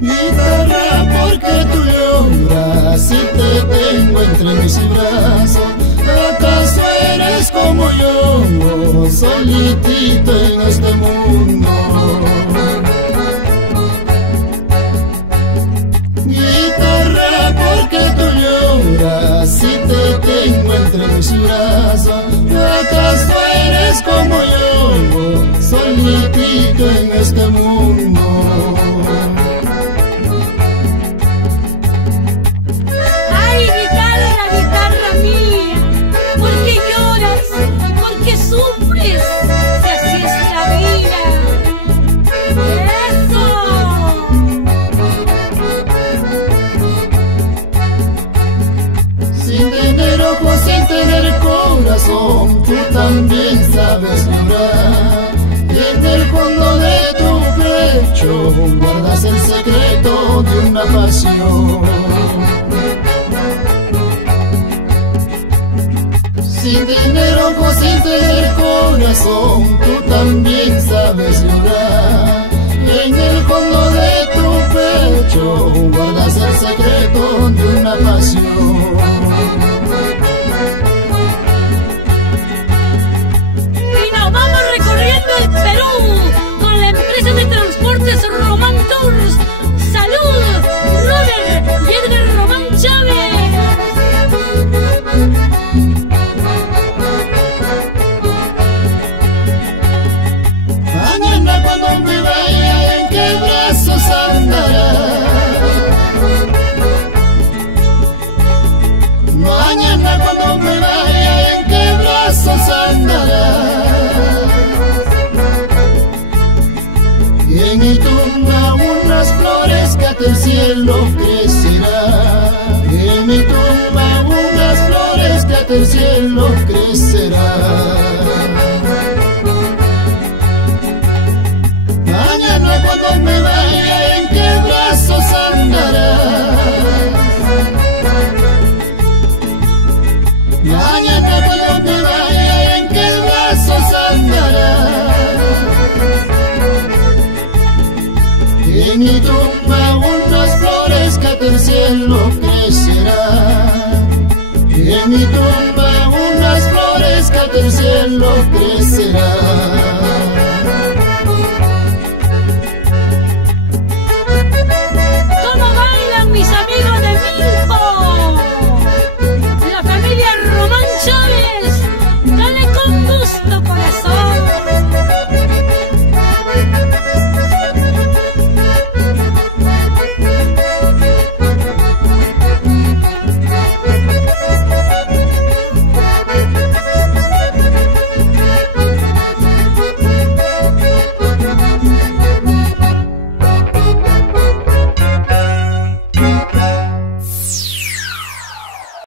Guitarra, porque tú lloras si te tengo entre mis brazos. ¿Acaso eres como yo, solitito en este mundo? Guitarra, porque tú lloras si te tengo entre mis brazos. ¿Acaso eres como yo, solitito en este mundo? Ay, guitarra mía, ¿por qué lloras? ¿Por qué sufres? Si así es la vida. ¡Eso! Sin tener ojos, sin tener corazón, tú también sabes llorar. Y en el fondo de tu pecho guardas el secreto de una pasión. Sin tener ojos, sin tener corazón, tú también sabes llorar. Y en el fondo de tu pecho guardas el secreto de una pasión. El Perú con la empresa de transportes Román Tours. ¡Salud! Robert y Edgar Román Chávez. Mañana cuando me vaya, ¿en qué brazos andará? Mañana cuando me vaya, ¿en qué brazos andará? En mi tumba unas flores que hasta el cielo crecerá. En mi tumba unas flores que hasta el cielo crecerá. Mañana cuando me vaya, ¿en qué brazos andará? Mañana cuando me vaya, ¿en qué brazos andará? En mi tumba unas flores que hasta el cielo crecerá. En mi tumba unas flores que hasta el cielo crecerá.